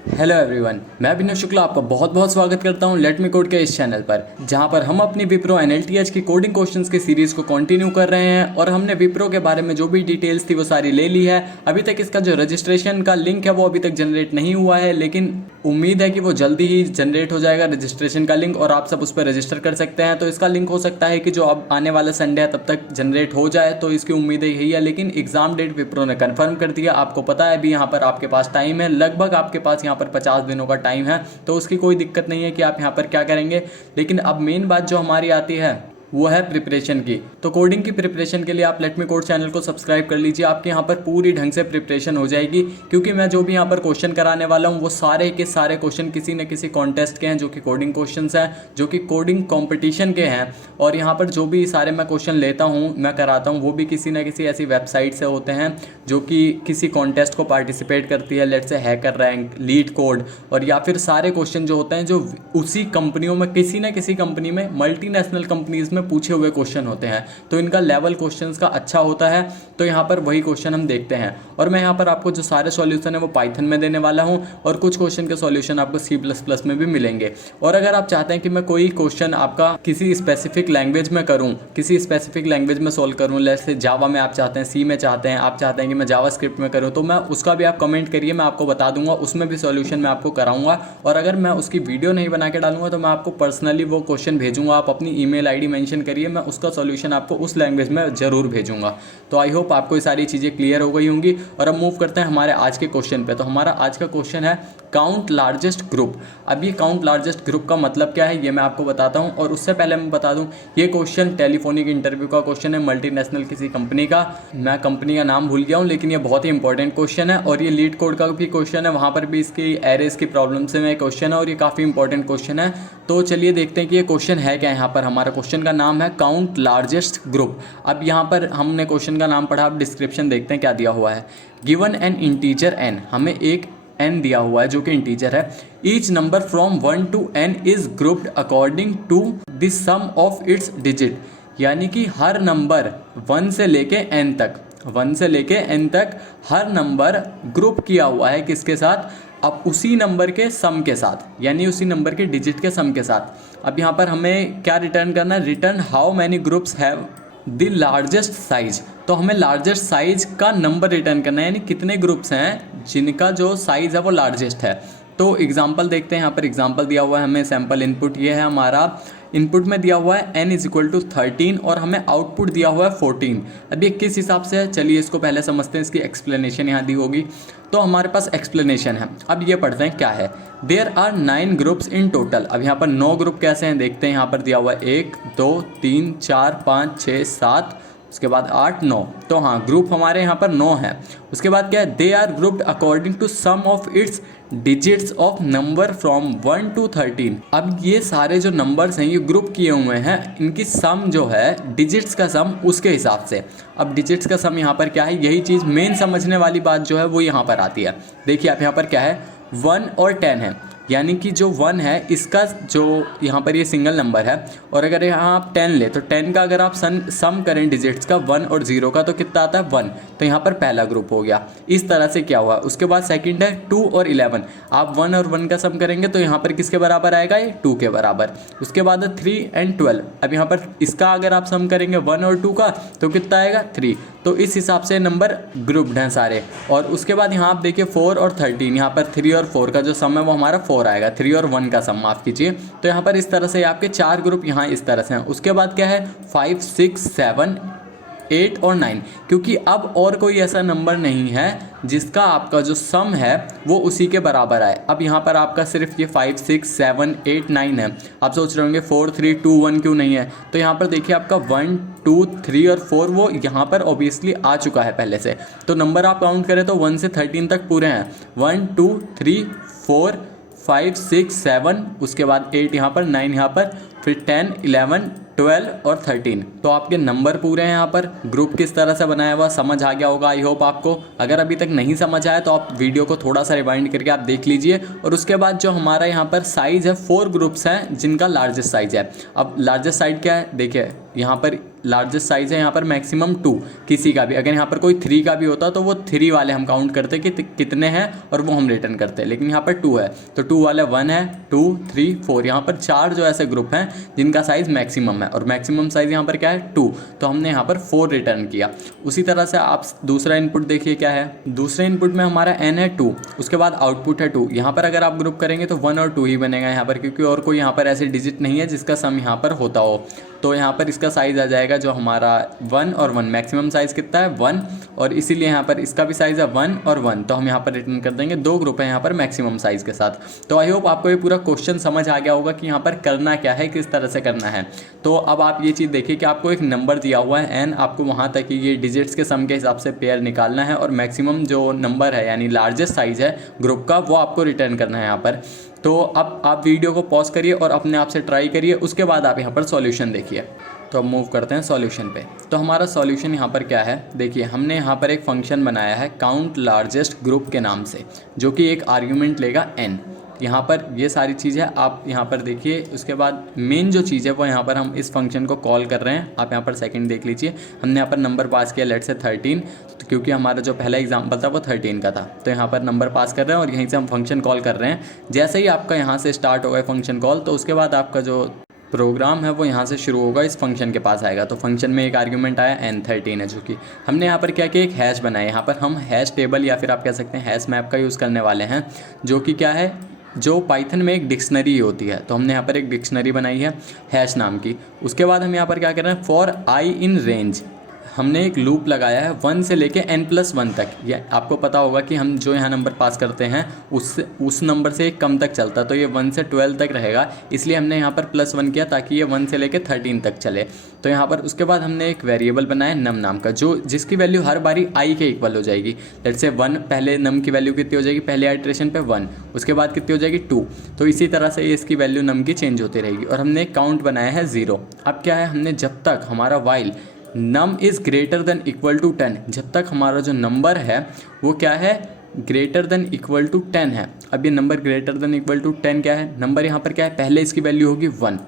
Hello everyone, मैं अभिनव शुक्ला आपका बहुत बहुत स्वागत करता हूं लेट मी कोड के इस चैनल पर, जहां पर हम अपनी विप्रो एनएलटीएच की कोडिंग क्वेश्चंस की सीरीज को कंटिन्यू कर रहे हैं। और हमने विप्रो के बारे में जो भी डिटेल्स थी वो सारी ले ली है। अभी तक इसका जो रजिस्ट्रेशन का लिंक है वो अभी तक जनरेट नहीं हुआ है, लेकिन उम्मीद है कि वो जल्दी ही जनरेट हो जाएगा रजिस्ट्रेशन का लिंक और आप सब उस पर रजिस्टर कर सकते हैं। तो इसका लिंक हो सकता है कि जो अब आने वाला संडे है तब तक जनरेट हो जाए, तो इसकी उम्मीद यही है। लेकिन एग्जाम डेट विप्रो ने कन्फर्म कर दिया। आपको पता है अभी यहाँ पर आपके पास टाइम है, लगभग आपके पास यहाँ पर 50 दिनों का टाइम है, तो उसकी कोई दिक्कत नहीं है कि आप यहाँ पर क्या करेंगे। लेकिन अब मेन बात जो हमारी आती है वो है प्रिपरेशन की। तो कोडिंग की प्रिपरेशन के लिए आप लेट मी कोड चैनल को सब्सक्राइब कर लीजिए। आपके यहाँ पर पूरी ढंग से प्रिपरेशन हो जाएगी, क्योंकि मैं जो भी यहाँ पर क्वेश्चन कराने वाला हूँ वो सारे के सारे क्वेश्चन किसी न किसी कॉन्टेस्ट के हैं, जो कि कोडिंग क्वेश्चंस हैं, जो कि कोडिंग कंपटीशन के हैं। और यहाँ पर जो भी सारे मैं क्वेश्चन लेता हूँ, मैं कराता हूँ, वो भी किसी न किसी ऐसी वेबसाइट से होते हैं जो कि किसी कॉन्टेस्ट को पार्टिसिपेट करती है, let's say hacker rank, leet code, और या फिर सारे क्वेश्चन जो होते हैं जो उसी कंपनियों में, किसी न किसी कंपनी में, मल्टीनेशनल कंपनीज में पूछे हुए क्वेश्चन होते हैं। तो इनका लेवल क्वेश्चंस का अच्छा होता है, तो यहाँ पर वही क्वेश्चन हम देखते हैं। और मैं यहाँ पर आपको जो सारे सॉल्यूशन है वो पाइथन में देने वाला हूँ, और कुछ क्वेश्चन के सॉल्यूशन आपको C++ में भी मिलेंगे। और अगर आप चाहते हैं कि मैं कोई क्वेश्चन आपका किसी स्पेसिफिक लैंग्वेज में करूँ, किसी स्पेसिफिक लैंग्वेज में सॉल्व करूँ, जैसे जावा में आप चाहते हैं, C में चाहते हैं, आप चाहते हैं कि मैं जावास्क्रिप्ट में करूँ, तो मैं उसका भी आप कमेंट करिए, मैं आपको बता दूंगा, उसमें भी सॉल्यूशन मैं आपको कराऊंगा। और अगर मैं उसकी वीडियो नहीं बना के डालूंगा तो मैं आपको पर्सनली वो क्वेश्चन भेजूंगा, आप अपनी ईमेल आईडी मेंशन करिए, मैं उसका सॉल्यूशन आपको उस लैंग्वेज में ज़रूर भेजूंगा। तो आई होप आपको ये सारी चीज़ें क्लियर हो गई होंगी। और अब मूव करते हैं हमारे आज के क्वेश्चन पे। तो हमारा आज का क्वेश्चन है काउंट लार्जेस्ट ग्रुप। अब ये काउंट लार्जेस्ट ग्रुप का मतलब क्या है ये मैं आपको बताता हूँ। और उससे पहले मैं बता दूँ, ये क्वेश्चन टेलीफोनिक इंटरव्यू का क्वेश्चन है, मल्टीनेशनल किसी कंपनी का। मैं कंपनी का नाम भूल गया हूँ, लेकिन ये बहुत ही इंपॉर्टेंट क्वेश्चन है। और ये लीड कोड का भी क्वेश्चन है, वहाँ पर भी इसकी एरेज की प्रॉब्लम से में क्वेश्चन है, और ये काफ़ी इंपॉर्टेंट क्वेश्चन है। तो चलिए देखते हैं कि ये क्वेश्चन है क्या। यहाँ पर हमारा क्वेश्चन का नाम है काउंट लार्जेस्ट ग्रुप। अब यहाँ पर हमने क्वेश्चन का नाम पढ़ा, अब डिस्क्रिप्शन देखते हैं क्या दिया हुआ है। गिवन एन इंटीजर n, हमें एक n दिया हुआ है जो कि इंटीजर है। Each number from 1 to n is grouped according to the sum of its digit. यानी कि हर नंबर 1 से लेके n तक, 1 से लेके n तक हर नंबर ग्रुप किया हुआ है किसके साथ? अब उसी नंबर के सम के साथ, यानी उसी नंबर के डिजिट के सम के साथ। अब यहाँ पर हमें क्या रिटर्न करना है? Return how many groups have the largest size. तो हमें लार्जेस्ट साइज का नंबर रिटर्न करना है, यानी कितने ग्रुप्स हैं जिनका जो साइज है वो लार्जेस्ट है। तो एग्जांपल देखते हैं, यहाँ पर एग्जांपल दिया हुआ है हमें, सैम्पल इनपुट ये है हमारा। इनपुट में दिया हुआ है n = 13 और हमें आउटपुट दिया हुआ है 14। अब ये किस हिसाब से है, चलिए इसको पहले समझते हैं, इसकी एक्सप्लेनेशन यहाँ दी होगी। तो हमारे पास एक्सप्लेनेशन है, अब ये पढ़ते हैं क्या है। There are 9 groups in total. अब यहाँ पर 9 ग्रुप कैसे हैं देखते हैं। यहाँ पर दिया हुआ है 1 2 3 4 5 6 7, उसके बाद 8 9। तो हाँ, ग्रुप हमारे यहाँ पर 9 है। उसके बाद क्या है? They are grouped according to sum of its digits of number from 1 to 13। अब ये सारे जो नंबर्स हैं ये ग्रुप किए हुए हैं, इनकी सम जो है, डिजिट्स का सम उसके हिसाब से। अब डिजिट्स का सम यहाँ पर क्या है, यही चीज़ मेन समझने वाली बात जो है वो यहाँ पर आती है। देखिए आप यहाँ पर क्या है, 1 और 10 है, यानी कि जो 1 है इसका जो यहाँ पर ये सिंगल नंबर है, और अगर यहाँ आप 10 ले तो 10 का अगर आप सम करें डिजिट्स का 1 और 0 का, तो कितना आता है 1। तो यहाँ पर पहला ग्रुप हो गया, इस तरह से क्या हुआ। उसके बाद सेकंड है 2 और 11, आप 1 और 1 का सम करेंगे तो यहाँ पर किसके बराबर आएगा, ये 2 के बराबर। उसके बाद है 3 and 12, अब यहाँ पर इसका अगर आप सम करेंगे 1 और 2 का तो कितना आएगा 3। तो इस हिसाब से नंबर ग्रुप्ड हैं सारे। और उसके बाद यहाँ आप देखिए 4 और 13, यहाँ पर 3 और 4 का जो सम है वो हमारा 4 आएगा, 3 और 1 का सम माफ़ कीजिए। तो यहाँ पर इस तरह से आपके 4 ग्रुप यहाँ इस तरह से हैं। उसके बाद क्या है 5 6 7 8 और 9, क्योंकि अब और कोई ऐसा नंबर नहीं है जिसका आपका जो सम है वो उसी के बराबर आए। अब यहाँ पर आपका सिर्फ ये 5 6 7 8 9 है। आप सोच रहे होंगे 4 3 2 1 क्यों नहीं है। तो यहाँ पर देखिए आपका 1 2 3 और 4 वो यहाँ पर ऑब्वियसली आ चुका है पहले से। तो नंबर आप काउंट करें तो 1 से 13 तक पूरे हैं, 1 2 3 4 5 6 7, उसके बाद 8 यहाँ पर, 9 यहाँ पर, फिर 10 11 12 और 13। तो आपके नंबर पूरे हैं। यहाँ पर ग्रुप किस तरह से बनाया हुआ समझ आ गया होगा आई होप आपको। अगर अभी तक नहीं समझ आया तो आप वीडियो को थोड़ा सा रिवाइंड करके आप देख लीजिए। और उसके बाद जो हमारा यहाँ पर साइज़ है, 4 ग्रुप्स हैं जिनका लार्जेस्ट साइज है। अब लार्जेस्ट साइज क्या है देखिए, यहाँ पर लार्जेस्ट साइज़ है यहाँ पर मैक्सिमम 2 किसी का भी। अगर यहाँ पर कोई 3 का भी होता तो वो 3 वाले हम काउंट करते कि कितने हैं और वो हम रिटर्न करते हैं, लेकिन यहाँ पर 2 है तो 2 वाले 1 है, 2, 3, 4, यहाँ पर 4 जो ऐसे ग्रुप हैं जिनका साइज़ मैक्सिमम है और मैक्सिमम साइज़ यहाँ पर क्या है 2, तो हमने यहाँ पर 4 रिटर्न किया। उसी तरह से आप दूसरा इनपुट देखिए क्या है। दूसरे इनपुट में हमारा n है 2, उसके बाद आउटपुट है 2। यहाँ पर अगर आप ग्रुप करेंगे तो 1 और 2 ही बनेगा यहाँ पर, क्योंकि और कोई यहाँ पर ऐसी डिजिट नहीं है जिसका सम यहाँ पर होता हो। तो यहाँ पर इसका साइज़ आ जाएगा जो हमारा 1 और 1, मैक्सिमम साइज़ कितना है 1, और इसीलिए यहाँ पर इसका भी साइज़ है 1 और 1, तो हम यहाँ पर रिटर्न कर देंगे 2 ग्रुप है यहाँ पर मैक्सिमम साइज़ के साथ। तो आई होप आपको ये पूरा क्वेश्चन समझ आ गया होगा कि यहाँ पर करना क्या है, किस तरह से करना है। तो अब आप ये चीज़ देखिए कि आपको एक नंबर दिया हुआ है n, आपको वहाँ तक कि ये डिजिट्स के सम के हिसाब से पेयर निकालना है और मैक्सिमम जो नंबर है यानी लार्जेस्ट साइज़ है ग्रुप का वो आपको रिटर्न करना है यहाँ पर। तो अब आप वीडियो को पॉज करिए और अपने आप से ट्राई करिए, उसके बाद आप यहाँ पर सॉल्यूशन देखिए। तो अब मूव करते हैं सॉल्यूशन पे। तो हमारा सॉल्यूशन यहाँ पर क्या है, देखिए हमने यहाँ पर एक फंक्शन बनाया है काउंट लार्जेस्ट ग्रुप के नाम से, जो कि एक आर्ग्यूमेंट लेगा n। यहाँ पर ये सारी चीज़ है, आप यहाँ पर देखिए। उसके बाद मेन जो चीज़ है वो यहाँ पर हम इस फंक्शन को कॉल कर रहे हैं। आप यहाँ पर सेकंड देख लीजिए, हमने यहाँ पर नंबर पास किया लेट से 13, तो क्योंकि हमारा जो पहला एग्जाम्पल था वो 13 का था, तो यहाँ पर नंबर पास कर रहे हैं और यहीं से हम फंक्शन कॉल कर रहे हैं। जैसे ही आपका यहाँ से स्टार्ट होगा फंक्शन कॉल, तो उसके बाद आपका जो प्रोग्राम है वो यहाँ से शुरू होगा, इस फंक्शन के पास आएगा। तो फंक्शन में एक आर्ग्यूमेंट आया n13 है, जो कि हमने यहाँ पर क्या किया, एक हैश बनाया। यहाँ पर हम हैश टेबल या फिर आप कह सकते हैं हैश मैप का यूज़ करने वाले हैं, जो कि क्या है, जो पाइथन में एक डिक्शनरी होती है। तो हमने यहाँ पर एक डिक्शनरी बनाई है हैश नाम की। उसके बाद हम यहाँ पर क्या कर रहे हैं, फॉर आई इन रेंज हमने एक लूप लगाया है 1 से लेके n+1 तक। ये आपको पता होगा कि हम जो यहाँ नंबर पास करते हैं उस नंबर से एक कम तक चलता, तो ये 1 से 12 तक रहेगा, इसलिए हमने यहाँ पर +1 किया ताकि ये 1 से लेके 13 तक चले। तो यहाँ पर उसके बाद हमने एक वेरिएबल बनाया नम नाम का, जो जिसकी वैल्यू हर बारी i के इक्वल हो जाएगी। लेट्स से 1, पहले नम की वैल्यू कितनी हो जाएगी, पहले आइट्रेशन पे 1, उसके बाद कितनी हो जाएगी 2, तो इसी तरह से इसकी वैल्यू नम की चेंज होती रहेगी। और हमने एक काउंट बनाया है 0। अब क्या है, हमने जब तक हमारा while num is greater than equal to 10, जब तक हमारा जो नंबर है वो क्या है, ग्रेटर देन इक्वल टू 10 है। अब ये number greater than equal to 10 क्या है, नंबर यहाँ पर क्या है, पहले इसकी वैल्यू होगी 1,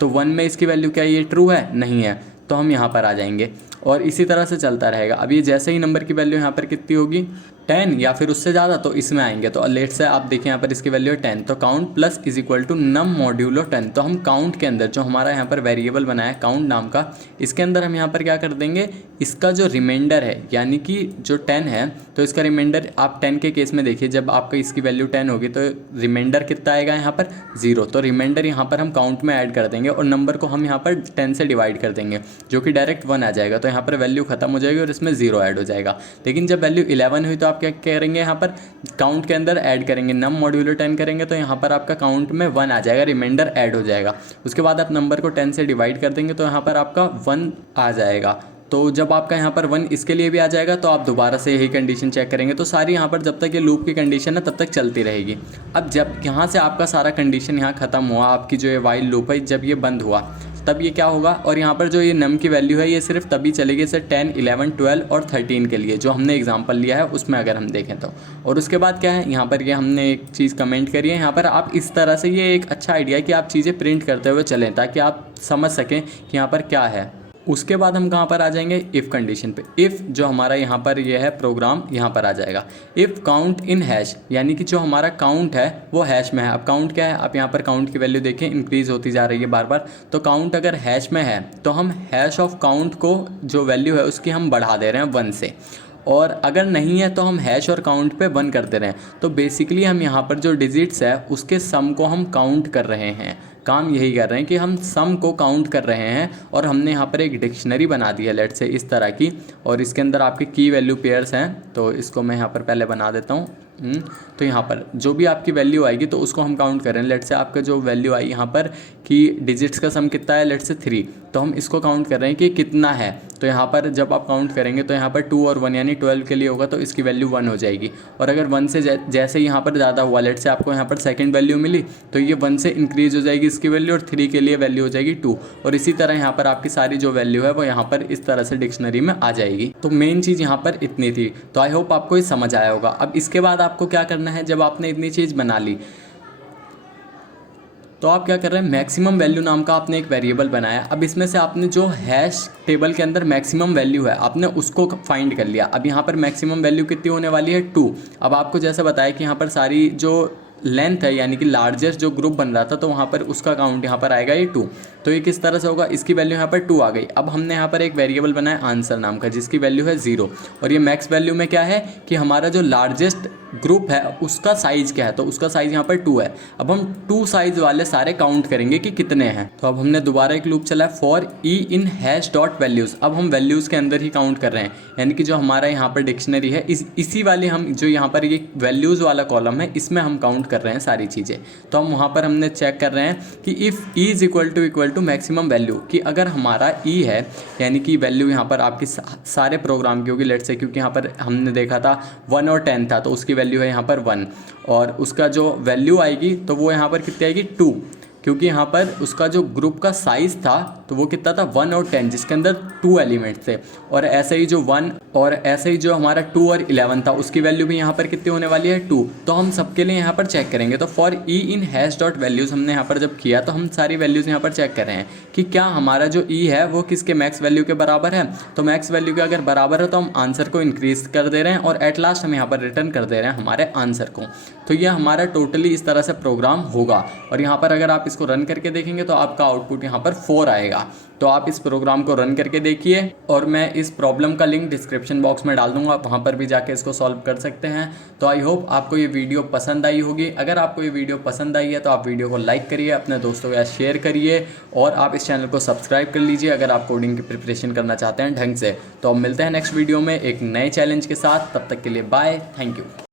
तो 1 में इसकी वैल्यू क्या है, ये ट्रू है, नहीं है, तो हम यहाँ पर आ जाएंगे और इसी तरह से चलता रहेगा। अब ये जैसे ही नंबर की वैल्यू यहाँ पर कितनी होगी 10 या फिर उससे ज़्यादा, तो इसमें आएंगे। तो लेट से आप देखें यहाँ पर इसकी वैल्यू है 10, तो count plus is equal to num modulo 10। तो हम काउंट के अंदर जो हमारा यहाँ पर वेरिएबल बनाया है काउंट नाम का, इसके अंदर हम यहाँ पर क्या कर देंगे, इसका जो रिमाइंडर है यानी कि जो 10 है, तो इसका रिमाइंडर आप 10 के केस में देखिए, जब आपका इसकी वैल्यू 10 होगी तो रिमाइंडर कितना आएगा यहाँ पर 0, तो रिमाइंडर यहाँ पर हम काउंट में ऐड कर देंगे और नंबर को हम यहाँ पर 10 से डिवाइड कर देंगे, जो कि डायरेक्ट 1 आ जाएगा। तो यहाँ पर वैल्यू खत्म हो जाएगी और इसमें 0 ऐड हो जाएगा। लेकिन जब वैल्यू 11 हुई तो आप क्या करेंगे, यहाँ पर काउंट के अंदर ऐड करेंगे, नम मॉड्यूलो 10 करेंगे, तो यहाँ पर आपका काउंट में 1 आ जाएगा, रिमाइंडर ऐड हो जाएगा। उसके बाद आप नंबर को 10 से डिवाइड कर देंगे तो यहाँ पर आपका 1 आ जाएगा। तो जब आपका यहाँ पर 1 इसके लिए भी आ जाएगा तो आप दोबारा से यही कंडीशन चेक करेंगे। तो सारी यहाँ पर जब तक ये लूप की कंडीशन है तब तक चलती रहेगी। अब जब यहाँ से आपका सारा कंडीशन यहाँ ख़त्म हुआ, आपकी जो ये वाइल लूप है जब ये बंद हुआ, तब ये क्या होगा, और यहाँ पर जो ये नम की वैल्यू है ये सिर्फ तभी चलेगी जैसे 10, 11, 12 और 13 के लिए, जो हमने एग्जांपल लिया है उसमें अगर हम देखें तो। और उसके बाद क्या है, यहाँ पर ये हमने एक चीज़ कमेंट करी है। यहाँ पर आप इस तरह से, ये एक अच्छा आइडिया है कि आप चीज़ें प्रिंट करते हुए चलें ताकि आप समझ सकें कि यहाँ पर क्या है। उसके बाद हम कहाँ पर आ जाएंगे, इफ़ कंडीशन पे। इफ़ जो हमारा यहाँ पर ये है प्रोग्राम, यहाँ पर आ जाएगा इफ़ काउंट इन हैश, यानी कि जो हमारा काउंट है वो हैश में है। अब काउंट क्या है, आप यहाँ पर काउंट की वैल्यू देखें इंक्रीज़ होती जा रही है बार बार। तो काउंट अगर हैश में है तो हम हैश ऑफ काउंट को जो वैल्यू है उसकी हम बढ़ा दे रहे हैं 1 से, और अगर नहीं है तो हम हैश और काउंट पे 1 कर दे रहे हैं। तो बेसिकली हम यहाँ पर जो डिजिट्स है उसके सम को हम काउंट कर रहे हैं, काम यही कर रहे हैं कि हम सम को काउंट कर रहे हैं। और हमने यहाँ पर एक डिक्शनरी बना दी है लेट से इस तरह की, और इसके अंदर आपके की वैल्यू पेयर्स हैं। तो इसको मैं यहाँ पर पहले बना देता हूँ। तो यहाँ पर जो भी आपकी वैल्यू आएगी तो उसको हम काउंट करें। लेट से आपका जो वैल्यू आई यहाँ पर कि डिजिट्स का सम कितना है, लेट से 3, तो हम इसको काउंट कर रहे हैं कि कितना है। तो यहाँ पर जब आप काउंट करेंगे तो यहाँ पर 2 और 1 यानी 12 के लिए होगा तो इसकी वैल्यू 1 हो जाएगी। और अगर 1 से जैसे ही यहाँ पर ज़्यादा हुआ, लेट से आपको यहाँ पर सेकंड वैल्यू मिली तो ये 1 से इंक्रीज़ हो जाएगी इसकी वैल्यू, और 3 के लिए वैल्यू हो जाएगी 2। और इसी तरह यहाँ पर आपकी सारी जो वैल्यू है वो यहाँ पर इस तरह से डिक्शनरी में आ जाएगी। तो मेन चीज़ यहाँ पर इतनी थी। तो आई होप आपको ये समझ आया होगा। अब इसके बाद आपको क्या करना है, जब आपने इतनी चीज़ बना ली, तो आप क्या कर रहे हैं, मैक्सिमम वैल्यू नाम का आपने एक वेरिएबल बनाया। अब इसमें से आपने जो हैश टेबल के अंदर मैक्सिमम वैल्यू है आपने उसको फाइंड कर लिया। अब यहाँ पर मैक्सिमम वैल्यू कितनी होने वाली है 2। अब आपको जैसे बताया कि यहाँ पर सारी जो लेंथ है यानी कि लार्जेस्ट जो ग्रुप बन रहा था तो वहाँ पर उसका काउंट यहाँ पर आएगा ये 2। तो ये किस तरह से होगा, इसकी वैल्यू यहाँ पर 2 आ गई। अब हमने यहाँ पर एक वेरिएबल बनाया आंसर नाम का जिसकी वैल्यू है 0। और ये मैक्स वैल्यू में क्या है कि हमारा जो लार्जेस्ट ग्रुप है उसका साइज़ क्या है, तो उसका साइज़ यहाँ पर 2 है। अब हम 2 साइज़ वाले सारे काउंट करेंगे कि कितने हैं। तो अब हमने दोबारा एक लूप चला है for E in hash dot values. अब हम वैल्यूज़ के अंदर ही काउंट कर रहे हैं, यानी कि जो हमारा यहाँ पर डिक्शनरी है इसी वाले हम जो यहाँ पर ये वैल्यूज़ वाला कॉलम है इसमें हम काउंट कर रहे हैं सारी चीज़ें। तो हम वहाँ पर हमने चेक कर रहे हैं कि if e is equal to maximum value, कि अगर हमारा ई है यानी कि वैल्यू यहाँ पर आपकी सारे प्रोग्राम की होगी लेट्स से, क्योंकि यहाँ पर हमने देखा था 1 और 10 था तो उसकी वैल्यू है यहाँ पर 1, और उसका जो वैल्यू आएगी तो वो यहाँ पर कितनी आएगी 2, क्योंकि यहाँ पर उसका जो ग्रुप का साइज़ था तो वो कितना था 1 और 10 जिसके अंदर 2 एलिमेंट्स थे। और ऐसे ही जो 1 और ऐसे ही जो हमारा 2 और 11 था उसकी वैल्यू भी यहाँ पर कितनी होने वाली है 2। तो हम सबके लिए यहाँ पर चेक करेंगे। तो for E in hash dot values हमने यहाँ पर जब किया तो हम सारी वैल्यूज़ यहाँ पर चेक कर रहे हैं कि क्या हमारा जो ई है वो किसके मैक्स वैल्यू के बराबर है। तो मैक्स वैल्यू के अगर बराबर है तो हम आंसर को इंक्रीज कर दे रहे हैं और एट लास्ट हम यहाँ पर रिटर्न कर दे रहे हैं हमारे आंसर को। तो ये हमारा टोटली इस तरह से प्रोग्राम होगा। और यहाँ पर अगर आप इसको रन करके देखेंगे तो आपका आउटपुट यहाँ पर 4 आएगा। तो आप इस प्रोग्राम को रन करके देखिए और मैं इस प्रॉब्लम का लिंक डिस्क्रिप्शन बॉक्स में डाल दूंगा, आप वहाँ पर भी जाके इसको सॉल्व कर सकते हैं। तो आई होप आपको ये वीडियो पसंद आई होगी। अगर आपको ये वीडियो पसंद आई है तो आप वीडियो को लाइक करिए, अपने दोस्तों के साथ शेयर करिए और आप इस चैनल को सब्सक्राइब कर लीजिए अगर आप कोडिंग की प्रिपरेशन करना चाहते हैं ढंग से। तो अब मिलते हैं नेक्स्ट वीडियो में एक नए चैलेंज के साथ, तब तक के लिए बाय, थैंक यू।